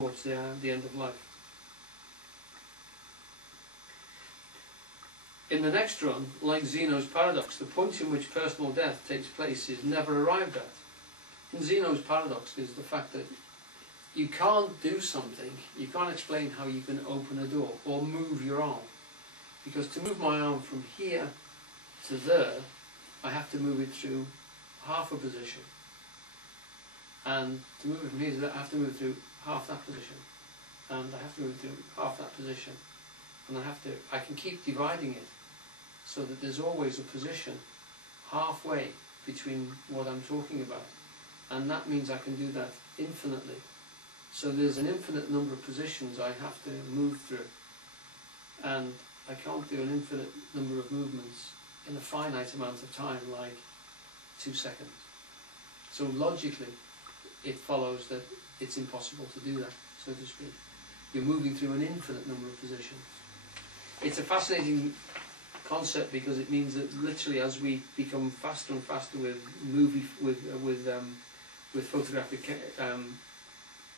towards the end of life. In the next run, like Zeno's paradox, the point in which personal death takes place is never arrived at. In Zeno's paradox is the fact that you can't do something, you can't explain how you can open a door or move your arm. Because to move my arm from here to there, I have to move it through half a position. And to move it from here to there, I have to move through half that position. And I have to move through half that position. And I can keep dividing it so that there's always a position halfway between what I'm talking about. And that means I can do that infinitely. So there's an infinite number of positions I have to move through. And I can't do an infinite number of movements in a finite amount of time, like 2 seconds. So logically, it follows that it's impossible to do that, so to speak. You're moving through an infinite number of positions. It's a fascinating concept because it means that literally as we become faster and faster with photographic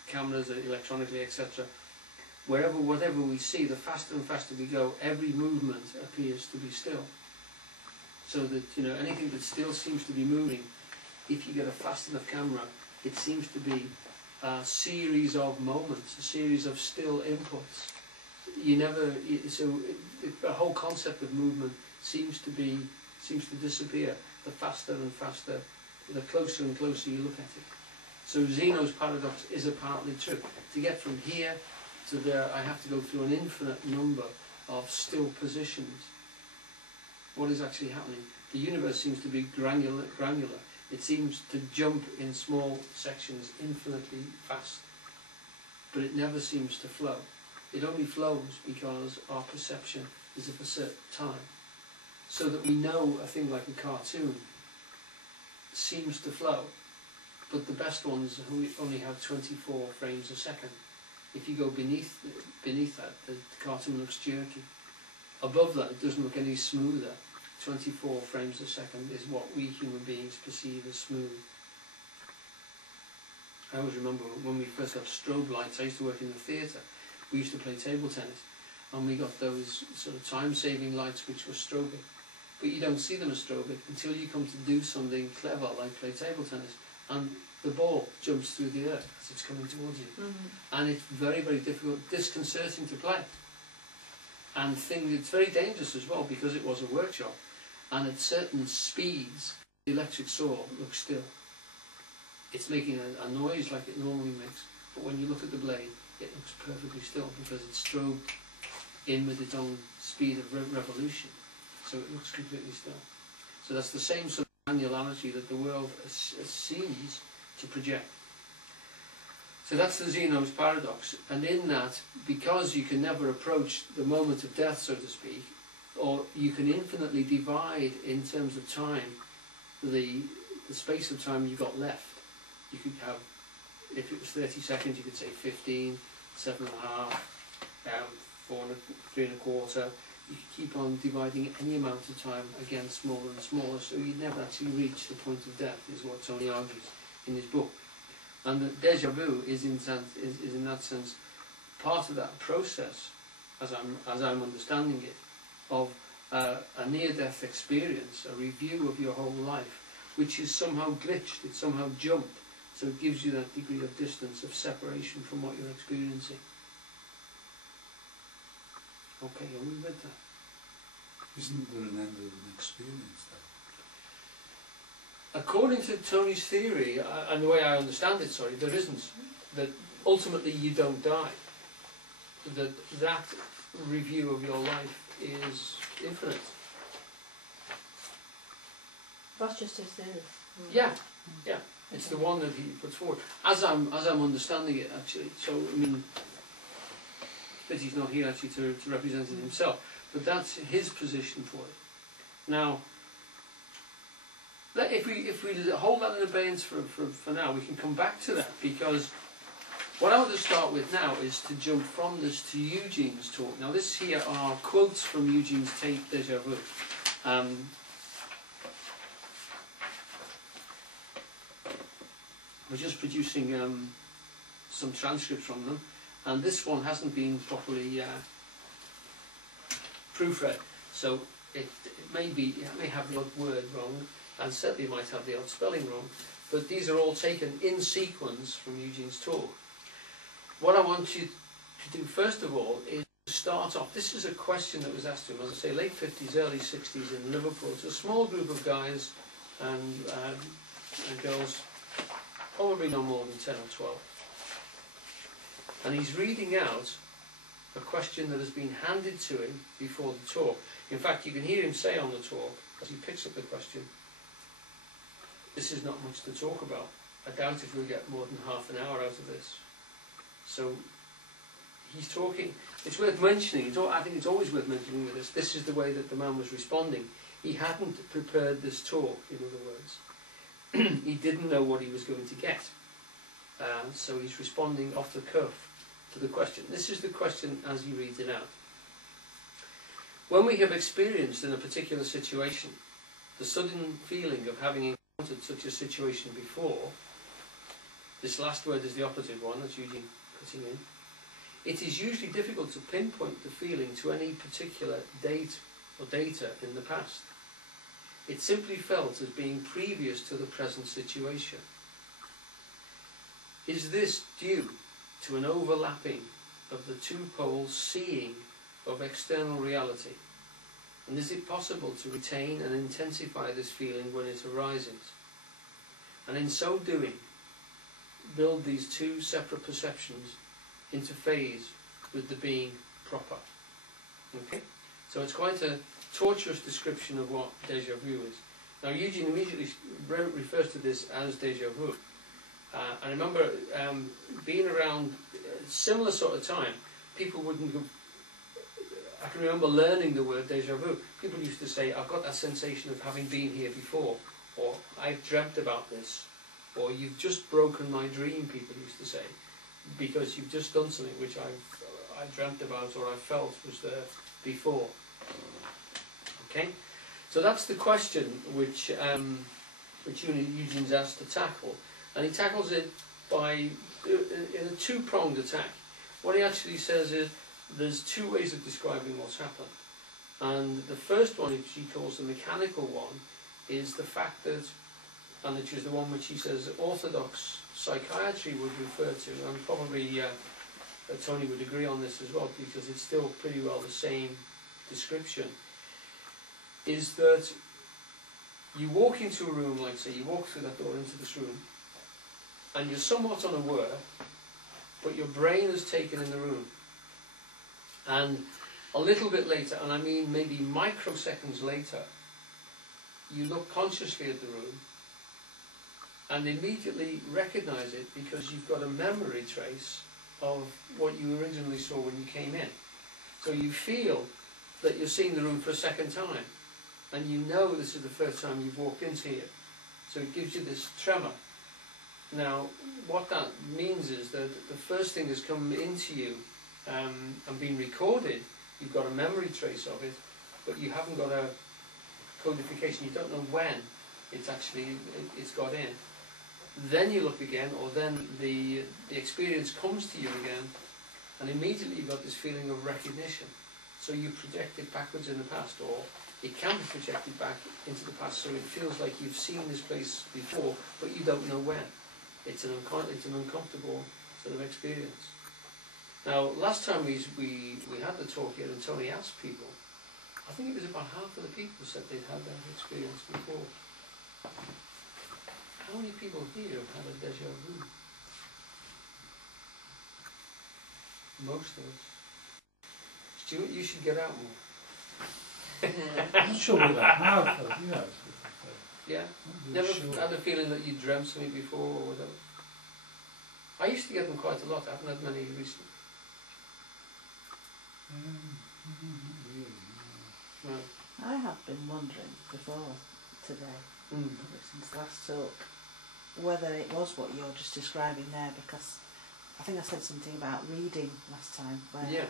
cameras, electronically, etc., whatever we see, the faster and faster we go, every movement appears to be still. So that, you know, anything that still seems to be moving, if you get a fast enough camera, it seems to be a series of moments, a series of still inputs. The whole concept of movement seems to disappear the faster and faster, the closer and closer you look at it. So Zeno's paradox is apparently true. To get from here to there, I have to go through an infinite number of still positions. What is actually happening? The universe seems to be granular. It seems to jump in small sections infinitely fast, but it never seems to flow. It only flows because our perception is of a certain time. So that we know a thing like a cartoon seems to flow, but the best ones only have 24 frames a second. If you go beneath that, the cartoon looks jerky. Above that, it doesn't look any smoother. 24 frames a second is what we human beings perceive as smooth. I always remember when we first got strobe lights. I used to work in the theatre. We used to play table tennis, and we got those sort of time-saving lights which were strobing. But you don't see them as strobing until you come to do something clever like play table tennis, and the ball jumps through the air as it's coming towards you. Mm-hmm. And it's very, very difficult, disconcerting to play. And it's very dangerous as well because it was a workshop. And at certain speeds, the electric saw looks still. It's making a noise like it normally makes, but when you look at the blade, it looks perfectly still because it's strobed in with its own speed of revolution. So it looks completely still. So that's the same sort of granularity that the world seems to project. So that's the Zeno's paradox. And in that, because you can never approach the moment of death, so to speak, or you can infinitely divide in terms of time the space of time you've got left. You could have, if it was 30 seconds, you could say 15, 7.5, 4 and 3 1/4. You could keep on dividing any amount of time, again, smaller and smaller, so you'd never actually reach the point of death, is what Tony argues in his book. And the Deja Vu is in that sense part of that process, as I'm understanding it, of a near-death experience, a review of your whole life, which is somehow glitched, it's somehow jumped, so it gives you that degree of distance, of separation from what you're experiencing. Okay, are we with that? Isn't there an end of an experience though? According to Tony's theory, and the way I understand it, sorry, there isn't. That ultimately you don't die. That review of your life is infinite. That's just his theory. Yeah. It's the one that he puts forward. As I'm understanding it, actually. So I mean, but he's not here actually to represent it himself. But that's his position for it. Now, if we hold that in abeyance for now, we can come back to that, because what I want to start with now is to jump from this to Eugene's talk. Now this here are quotes from Eugene's tape Deja Vu. We're just producing some transcripts from them, and this one hasn't been properly proofread, so it may have the odd word wrong, and certainly might have the odd spelling wrong, but these are all taken in sequence from Eugene's talk. What I want you to do first of all is to start off. This is a question that was asked to him, as I say, late 50s, early 60s in Liverpool. It's a small group of guys and girls, probably no more than 10 or 12. And he's reading out a question that has been handed to him before the talk. In fact, you can hear him say on the talk, as he picks up the question, this is not much to talk about. I doubt if we'll get more than half an hour out of this. So he's talking. It's worth mentioning. I think it's always worth mentioning with this. This is the way that the man was responding. He hadn't prepared this talk, in other words. He didn't know what he was going to get. So he's responding off the cuff to the question. This is the question as he reads it out. When we have experienced in a particular situation the sudden feeling of having encountered such a situation before, this last word is the operative one, that's Eugene putting in, it is usually difficult to pinpoint the feeling to any particular date or data in the past. It simply felt as being previous to the present situation. Is this due to an overlapping of the two poles seeing of external reality? And is it possible to retain and intensify this feeling when it arises? And in so doing, build these two separate perceptions into phase with the being proper. Okay? So it's quite a tortuous description of what deja vu is. Now Eugene immediately refers to this as deja vu. I remember being around a similar sort of time, people wouldn't have, I can remember learning the word deja vu. People used to say, I've got that sensation of having been here before, or I've dreamt about this, or you've just broken my dream, people used to say, because you've just done something which I dreamt about or I felt was there before. Okay? So that's the question which Eugene's asked to tackle. And he tackles it in a two-pronged attack. What he actually says is there's two ways of describing what's happened. And the first one, which he calls the mechanical one, is the fact that, and which is the one which he says orthodox psychiatry would refer to, and probably Tony would agree on this as well, because it's still pretty well the same description, is that you walk into a room, like say you walk through that door into this room, and you're somewhat unaware, but your brain has taken in the room. And a little bit later, and I mean maybe microseconds later, you look consciously at the room and immediately recognise it because you've got a memory trace of what you originally saw when you came in. So you feel that you're seeing the room for a second time, and you know this is the first time you've walked into here. So it gives you this tremor. Now, what that means is that the first thing has come into you and been recorded. You've got a memory trace of it, but you haven't got a codification. You don't know when it's got in. Then you look again, or then the experience comes to you again, and immediately you've got this feeling of recognition. So you project it backwards in the past, or it can be projected back into the past, so it feels like you've seen this place before, but you don't know when. It's an uncomfortable sort of experience. Now, last time we had the talk here, and Tony asked people, I think it was about half of the people said they'd had that experience before. How many people here have had a deja vu? Most of us. Stuart, you should get out more. I'm not sure what I have, but yeah. Yeah? Really Never sure. had a feeling that you dreamt something before or whatever? I used to get them quite a lot. I haven't had many recently. Not really, no. No. I have been wondering before today, since last talk, whether it was what you're just describing there, because I think I said something about reading last time, where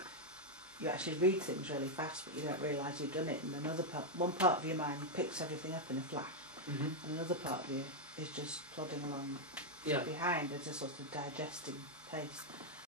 you actually read things really fast, but you don't realise you've done it, and one part of your mind picks everything up in a flash, and another part of you is just plodding along behind as a sort of digesting pace.